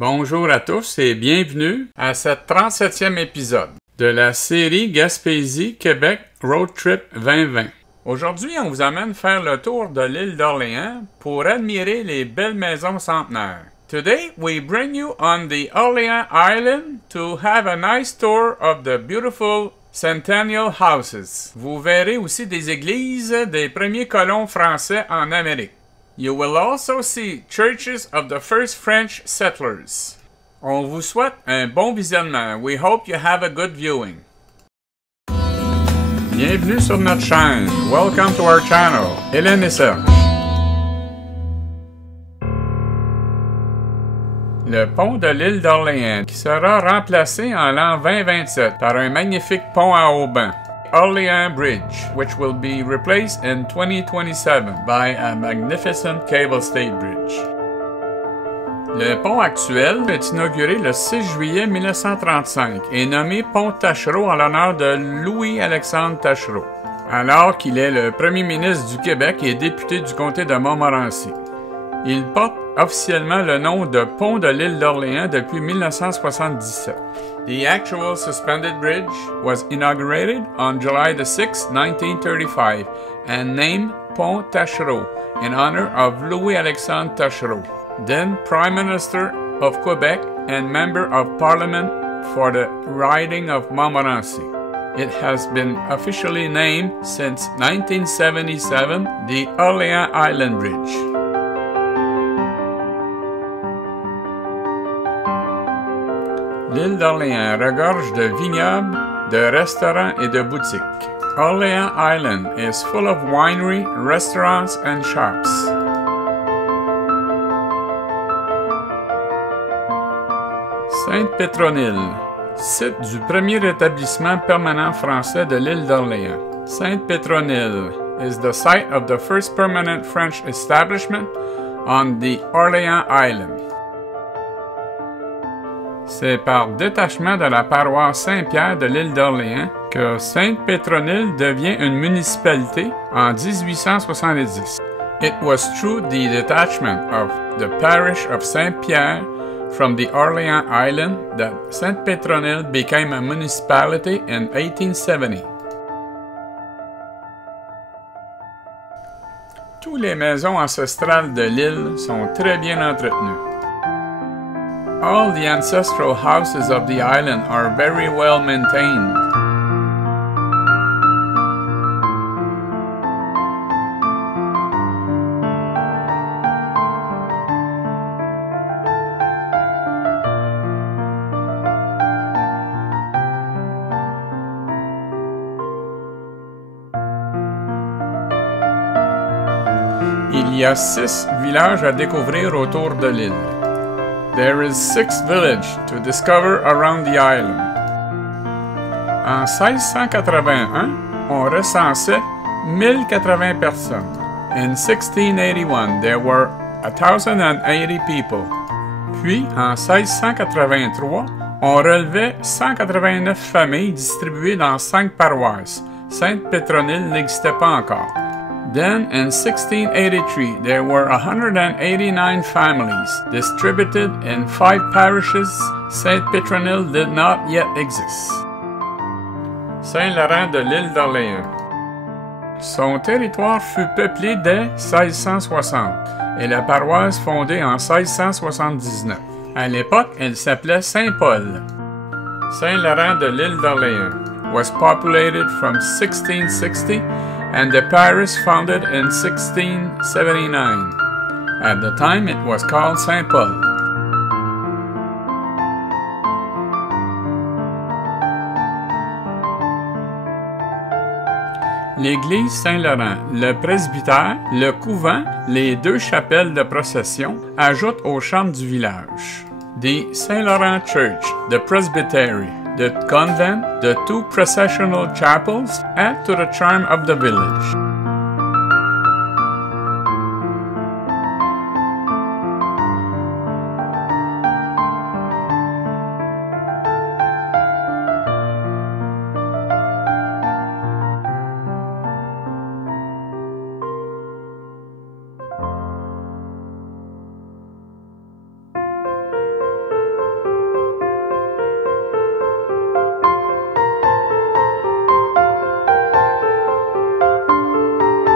Bonjour à tous et bienvenue à ce 37e épisode de la série Gaspésie-Québec Road Trip 2020. Aujourd'hui, on vous amène faire le tour de l'île d'Orléans pour admirer les belles maisons centenaires. Today, we bring you on the Orléans Island to have a nice tour of the beautiful Centennial Houses. Vous verrez aussi des églises des premiers colons français en Amérique. You will also see churches of the first French settlers. On vous souhaite un bon visionnement. We hope you have a good viewing. Bienvenue sur notre chaîne. Welcome to our channel. Hélène et Serge. Le pont de l'île d'Orléans qui sera remplacé en l'an 2027 par un magnifique pont à haubans. Orléans Bridge, which will be replaced in 2027 by a magnificent cable-stayed bridge. Le pont actuel est inauguré le 6 juillet 1935 et nommé Pont Taschereau en l'honneur de Louis-Alexandre Taschereau, alors qu'il est le premier ministre du Québec et député du comté de Montmorency. Il porte officiellement le nom de Pont de l'île d'Orléans depuis 1977. The actual suspended bridge was inaugurated on July 6, 1935 and named Pont Taschereau in honor of Louis-Alexandre Taschereau, then Prime Minister of Quebec and Member of Parliament for the riding of Montmorency. It has been officially named since 1977 the Orléans Island Bridge. L'île d'Orléans regorge de vignobles, de restaurants et de boutiques. Orléans Island is full of winery, restaurants and shops. Sainte-Pétronille, site du premier établissement permanent français de l'île d'Orléans. Sainte-Pétronille is the site of the first permanent French establishment on the Orléans Island. C'est par détachement de la paroisse Saint-Pierre de l'île d'Orléans que Sainte-Pétronille devient une municipalité en 1870. It was through the detachment of the parish of Saint-Pierre from the Orléans Island that Sainte-Pétronille became a municipality in 1870. Toutes les maisons ancestrales de l'île sont très bien entretenues. All the ancestral houses of the island are very well maintained. Il y a 6 villages à découvrir autour de l'île. There is 6 villages to discover around the island. En 1681, on recensait 1080 personnes. In 1681, there were 1080 people. Puis, en 1683, on relevait 189 familles distribuées dans 5 paroisses. Sainte-Pétronille n'existait pas encore. Then, in 1683, there were 189 families distributed in 5 parishes. Sainte-Pétronille did not yet exist. Saint-Laurent de l'île d'Orléans. Son territoire fut peuplé dès 1660 et la paroisse fondée en 1679. À l'époque, elle s'appelait Saint-Paul. Saint-Laurent de l'île d'Orléans was populated from 1660 and the parish founded in 1679. At the time, it was called Saint Paul. L'église Saint-Laurent, le presbytère, le couvent, les 2 chapelles de procession ajoutent au charme du village. The Saint Laurent Church, the presbytery, the convent, the 2 processional chapels add to the charm of the village.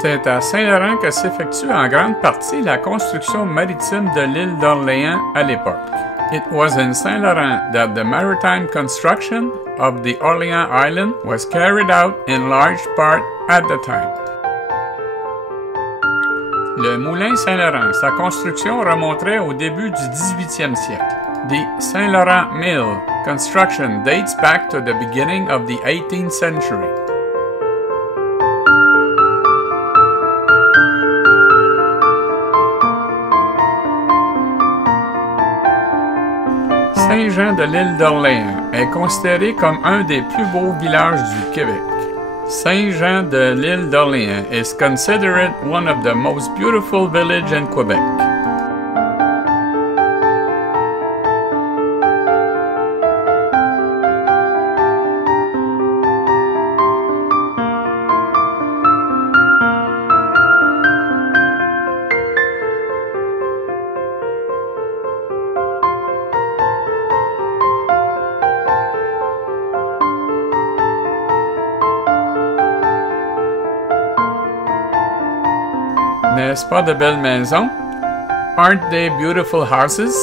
C'est à Saint-Laurent que s'effectue en grande partie la construction maritime de l'île d'Orléans à l'époque. It was in Saint Laurent that the maritime construction of the Orléans Island was carried out in large part at the time. Le moulin Saint-Laurent, sa construction remonterait au début du 18e siècle. The Saint Laurent Mill construction dates back to the beginning of the 18th century. Saint-Jean-de-l'Île-d'Orléans est considéré comme un des plus beaux villages du Québec. Saint-Jean-de-l'Île-d'Orléans is considered one of the most beautiful villages in Quebec. N'est-ce pas de belles maisons? Aren't they beautiful houses?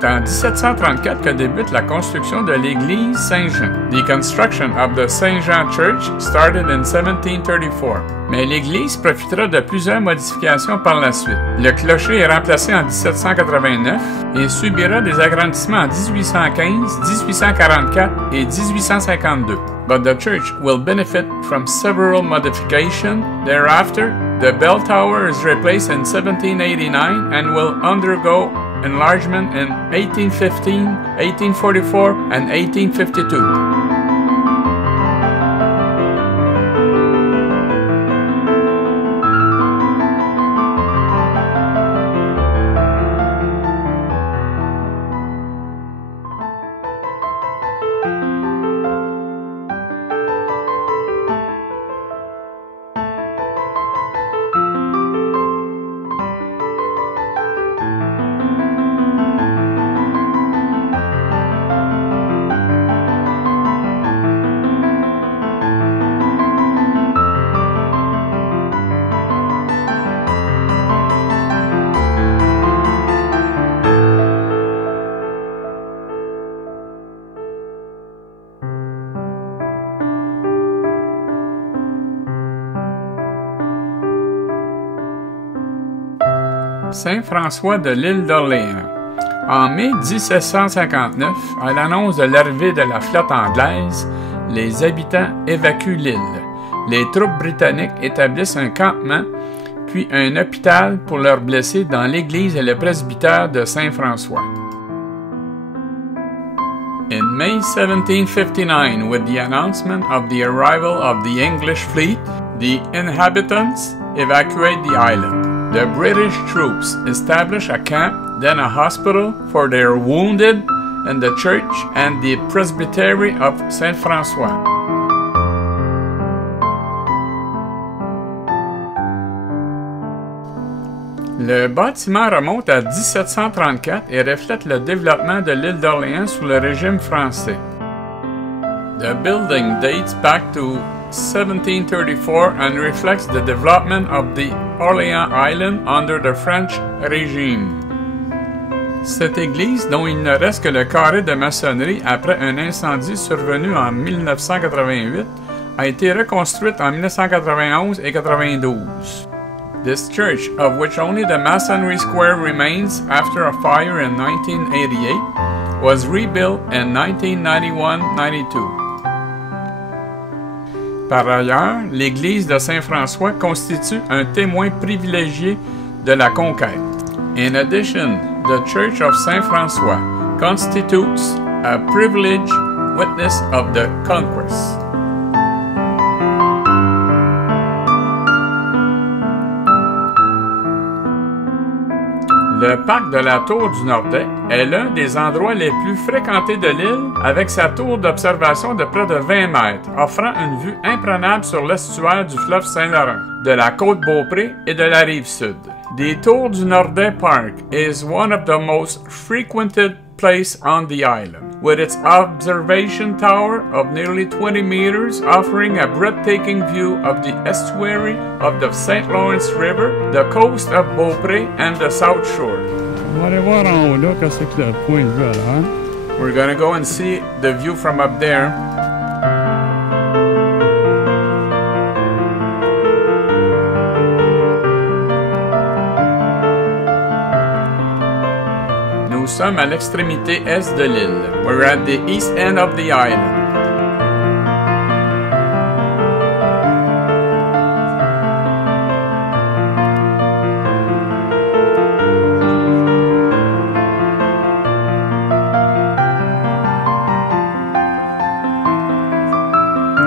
C'est en 1734 que débute la construction de l'église Saint-Jean. The construction of the Saint Jean Church started in 1734. Mais l'église profitera de plusieurs modifications par la suite. Le clocher est remplacé en 1789 et subira des agrandissements en 1815, 1844 et 1852. But the church will benefit from several modifications. Thereafter, the bell tower is replaced in 1789 and will undergo enlargement in 1815, 1844, and 1852. Saint-François de l'île d'Orléans. En mai 1759, à l'annonce de l'arrivée de la flotte anglaise, les habitants évacuent l'île. Les troupes britanniques établissent un campement, puis un hôpital pour leurs blessés dans l'église et le presbytère de Saint-François. In May 1759, with the announcement of the arrival of the English fleet, the inhabitants evacuate the island. The British troops establish a camp, then a hospital for their wounded, in the church and the presbytery of Saint-François. Le bâtiment remonte à 1734 et reflète le développement de l'île d'Orléans sous le régime français. The building dates back to 1734 and reflects the development of the Orléans Island under the French regime. Cette église, dont il ne reste que le carré de maçonnerie après un incendie survenu en 1988, a été reconstruite en 1991 et 1992. This church, of which only the masonry square remains after a fire in 1988, was rebuilt in 1991-92. Par ailleurs, l'église de Saint-François constitue un témoin privilégié de la conquête. In addition, the Church of Saint-François constitutes a privileged witness of the conquest. Le parc de la Tour du Nordais est l'un des endroits les plus fréquentés de l'île, avec sa tour d'observation de près de 20 mètres, offrant une vue imprenable sur l'estuaire du fleuve Saint-Laurent, de la côte Beaupré et de la rive sud. The Tour du Nordais Park is one of the most frequented places on the island, with its observation tower of nearly 20 meters offering a breathtaking view of the estuary of the St. Lawrence River, the coast of Beaupré, and the South Shore. On va aller voir en haut là, qu'est-ce que le point de vue a l'air. We're gonna go and see the view from up there. Nous sommes à l'extrémité est de l'île. We're at the east end of the island.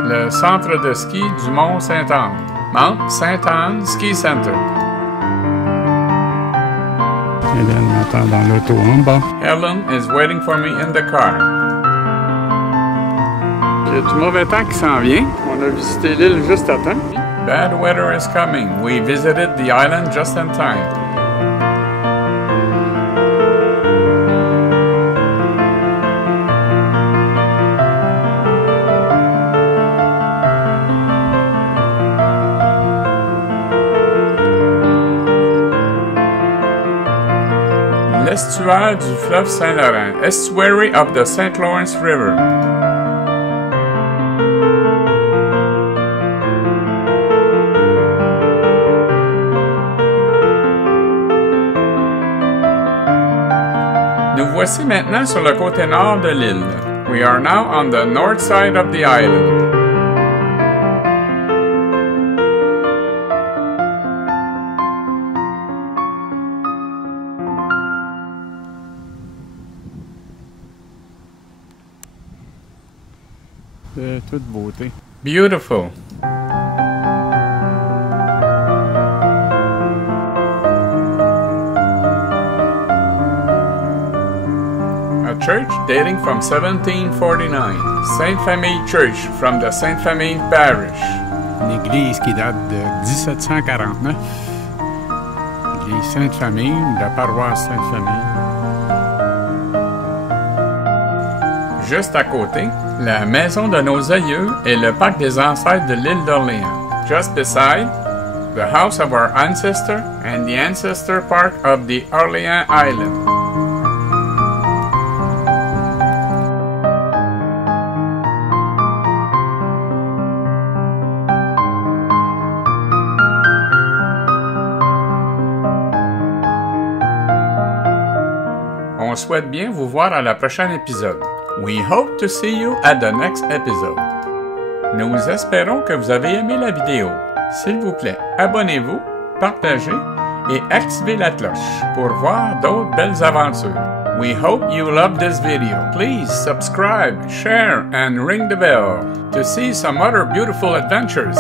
Le centre de ski du Mont Sainte-Anne. Mount Sainte-Anne Ski Center. Hélène m'attend dans l'auto en bas. Helen is waiting for me in the car. Il y a du mauvais temps qui s'en vient. On a visité l'île juste à temps. Bad weather is coming. We visited the island just in time. L'estuaire du fleuve Saint-Laurent, estuary of the St. Lawrence River. Nous voici maintenant sur le côté nord de l'île. We are now on the north side of the island. De toute beauté. Beautiful. A church dating from 1749. Sainte Famille Church from the Sainte Famille Parish. Une église qui date de 1749. L'église Sainte-Famille, la paroisse Sainte-Famille. Juste à côté, la maison de nos aïeux et le parc des ancêtres de l'île d'Orléans. Just beside, the house of our ancestor and the ancestor park of the Orléans Island. On souhaite bien vous voir à la prochaine épisode. We hope to see you at the next episode. Nous espérons que vous avez aimé la vidéo. S'il vous plaît, abonnez-vous, partagez et activez la cloche pour voir d'autres belles aventures. We hope you love this video. Please subscribe, share, and ring the bell to see some other beautiful adventures.